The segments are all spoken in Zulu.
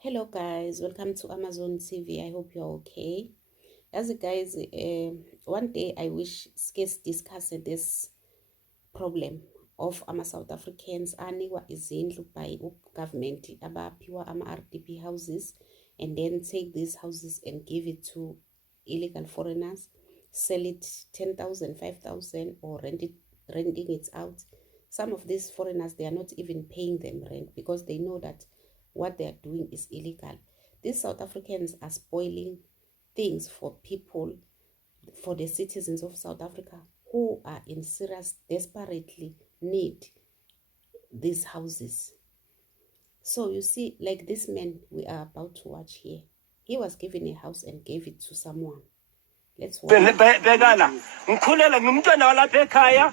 Hello guys, welcome to Amazon TV. I hope you're okay. As guys, one day I wish skes discuss this problem of South Africans anikwa izindlu by government abaphiwa RDP houses and then take these houses and give it to illegal foreigners, sell it 10,000, 5,000 or renting it out. Some of these foreigners, they are not even paying them rent because they know that what they are doing is illegal. These South Africans are spoiling things for people, for the citizens of South Africa who are in serious, desperately need these houses. So you see, like this man we are about to watch here, he was given a house and gave it to someone. Let's watch. Begala ngikhulela ngumntwana walapha ekhaya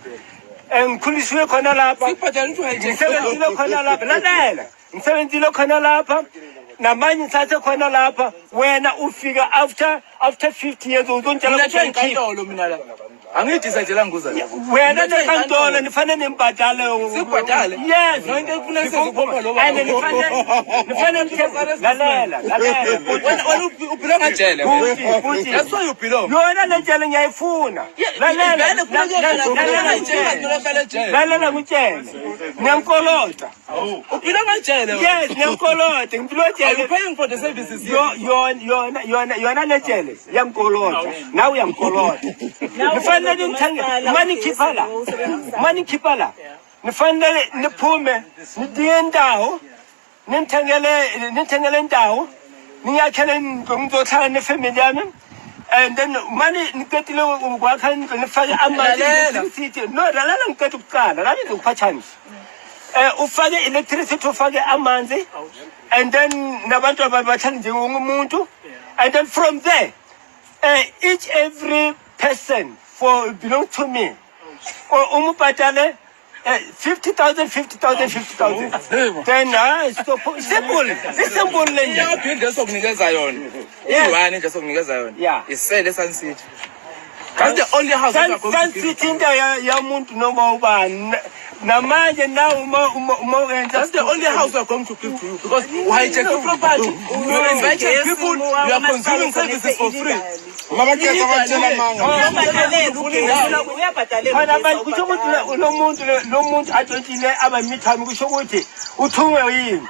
ngikhuliswe khona lapha ngisebenzile khona lapha lalela ngisebenzile khona lapha namanye ngithathe khona lapha wena ufika after 50 years uzontshela ukuthi enkantolo mina la angithi sajela nguza wena nenkantolo nifanele nimbhadale sikubhadale yes no into efuna sizokhopha lo and nifanele lalela wena uphila ngajele futhi that's why you belong yona le jele ngiyayifuna lalela ngutshele ngiyankolota uphila ngajele yes ngiyankolota ngipilojele you paying for the services yona le jele yankolota nawe uyankolota nifanele mani khipha la nifanele niphume nidinge indawo nithengele indawo niyakhele ngizohlala nefamily yami and then mani niqedile ukwakha indlu nifake amanzi no lalela ngiqeda ukuqala la ngizokuphathana ufake electricity ufake amanzi and then nabantu ababathanda njengomuntu and then from there every person belongs to me umubhadale 50,000 then stop simple le iyaphinde sokunikeza yona iwani nje sokunikeza yona isele Sun City that's the only house Sun City into yamuntu noma ubani namanje now that's the only house we are going to give to you because why check the property you invite people you are consuming services for free uyabhadalela lo muntu atshotshile abamithami kusho ukuthi uthungwe yini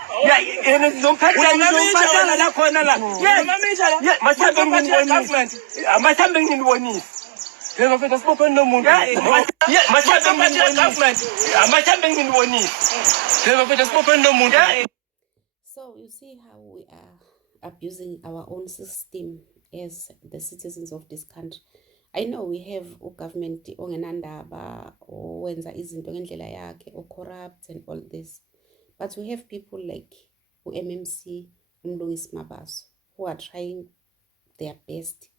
yena zomphathela la khona la masambe nginibonisa yebo mfethu sibophe nomuntu masambe nginibonisa yebo mfethu sibophe nomuntu. So you see how we are abusing our own system as the citizens of this country. I know we have a government ongenandaba owenza izinto ngendlela yakhe or corrupt and all this, but we have people like MMC uMlungisi Mabaso who are trying their best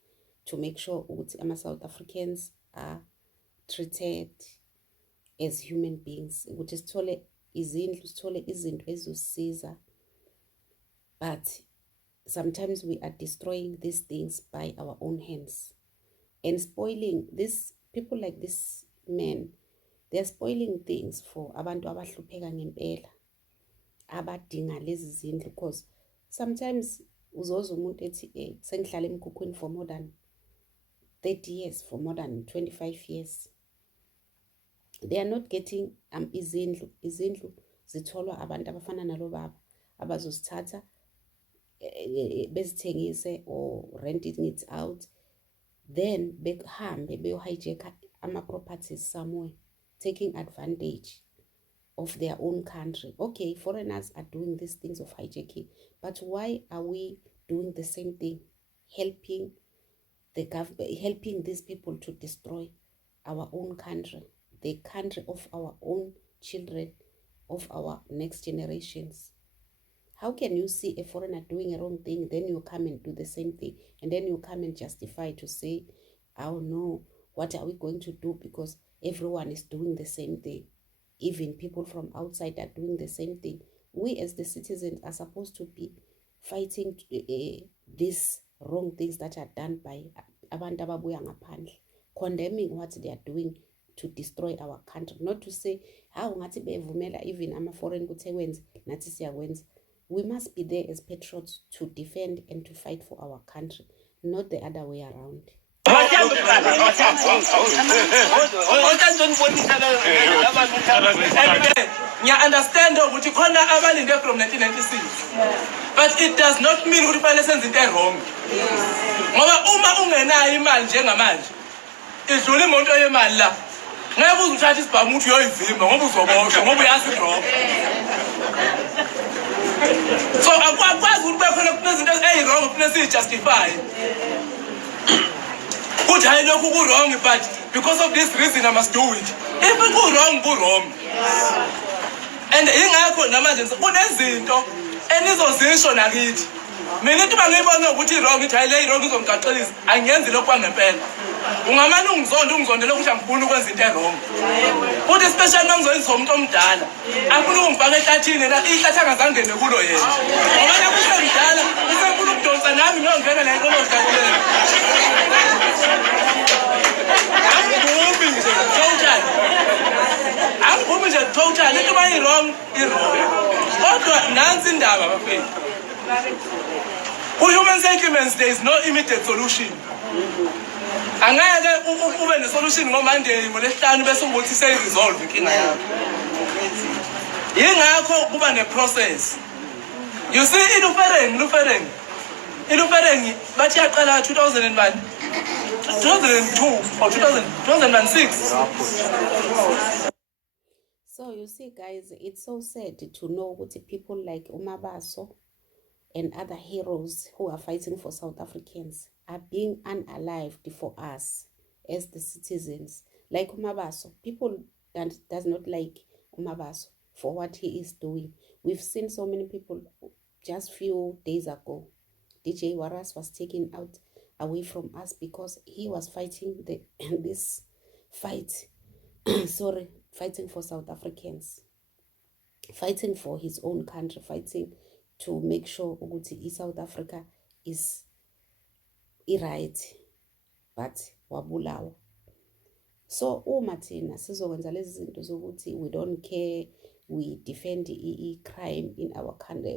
to make sure ukuthi South Africans are treated as human beings, ukuthi sithole izindlu, sithole izinto ezosiza. But sometimes we are destroying these things by our own hands and spoiling these people like this man. They are spoiling things for abantu abahlupheka ngempela abadinga lezi zindlu, because sometimes uzoza umuntu ethi sengihlala emkhukhwini for more than 30 years, for more than 25 years. They are not getting izindlu zitholwa abantu abafana nalo baba abazosithatha bezithengise or renting it out, then behambe beyohijacka ama-properties somewhere, taking advantage of their own country. Okay, foreigners are doing these things of hijacking, but why are we doing the same thing, helping the government, helping these people to destroy our own country, the country of our own children, of our next generations? How can you see a foreigner doing a wrong thing, then you come and do the same thing, and then you come and justify to say, oh no, what are we going to do because everyone is doing the same thing? Even people from outside are doing the same thing. We as the citizens are supposed to be fighting these wrong things that are done by abantu ababuya ngaphandle, condemning what they are doing to destroy our country. Not to say, how ngathi bevumela even ama-foreign kuthi wenze nathi siyakwenza. We must be there as patriots to defend and to fight for our country, not the other way around. I understand ukuthi khona abalinde from 1996, but it does not mean ukuthi fanele senze into wrong. Ngoba uma ungenayo imali njengamanje idlula imoto yemali la, ngeke uzuthatha isibhamu uthi uyoyivimba ngoba uzoboshwa ngoba uyazi wrong. So akwazi ukuthi bekhona kunezinto eziwrong kufanele siyijustify ukuthi hayi lokhu ku-wrong, but because of this reason I must do it. If ku-wrong, ku-wrong. And ingakho namanje kunezinto enizozisho nakithi. Mina into bangiyibona ukuthi wrong, ithi hayi le wrong izongigaqelisa, angiyenzi lokhu kwangempela. Ungamane ungizondele ukuthi angifuni ukwenza into wrong. Futhi especially mangizoyenza umuntu omdala, angifuni ungifake ehlathini la ihlathi angazangene kulo yena. Ngoba la kusemdala, usefuna ukudonsa nami ngiyongena la into lodlalela. Angivumi nje total into mayi-wrong i-wrong. Kodwa nansi indaba bafethu, ku-human sentiments there is no immediate solution. Angeke ube ne-solution ngoMonday ngoLwesihlanu bese ukuthi seyi-resolve inkinga yakho. Yingakho kuba ne-process. You see ilufereng bathi yaqala 2002 or 2006. So you see, guys, it's so sad to know what people like Umabaso and other heroes who are fighting for South Africans are being unalived for us as the citizens. Like Umabaso, people that does not like Umabaso for what he is doing. We've seen so many people just few days ago. DJ Waras was taken out away from us because he was fighting this fight. Fighting for South Africans, fighting for his own country, fighting to make sure ukuthi South Africa is right, but wabulawa. So thina sizokwenza lezi zinto zokuthi we don't care, we defend crime in our country,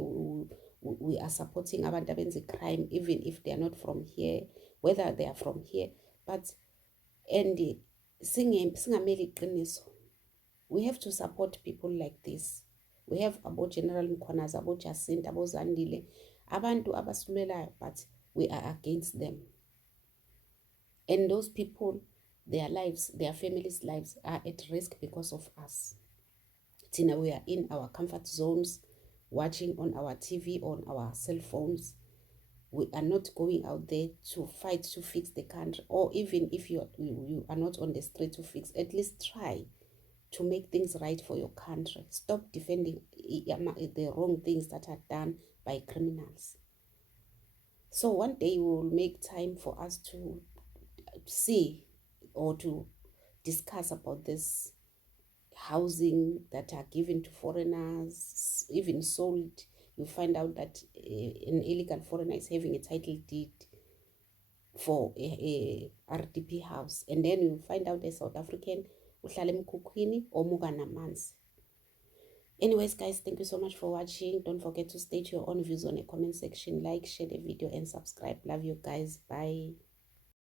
we are supporting abantu abenza crime even if they are not from here, whether they are from here, but and singameli iqiniso. We have to support people like this. We have about General Mkhonazi, about Jacinta, about Zandile, abantu abasilwelayo, but we are against them. And those people, their lives, their families' lives are at risk because of us. Tina, we are in our comfort zones, watching on our TV, on our cell phones. We are not going out there to fight to fix the country, or even if you are not on the street to fix, at least try to make things right for your country. Stop defending the wrong things that are done by criminals. So one day we will make time for us to see or to discuss about this housing that are given to foreigners, even sold. You find out that an illegal foreigner is having a title deed for a RDP house, and then you find out a South African uhlala emkhukhwini omuka namanzi. Anyways, guys, thank you so much for watching. Don't forget to state your own views on the comment section. Like, share the video, and subscribe. Love you guys. Bye.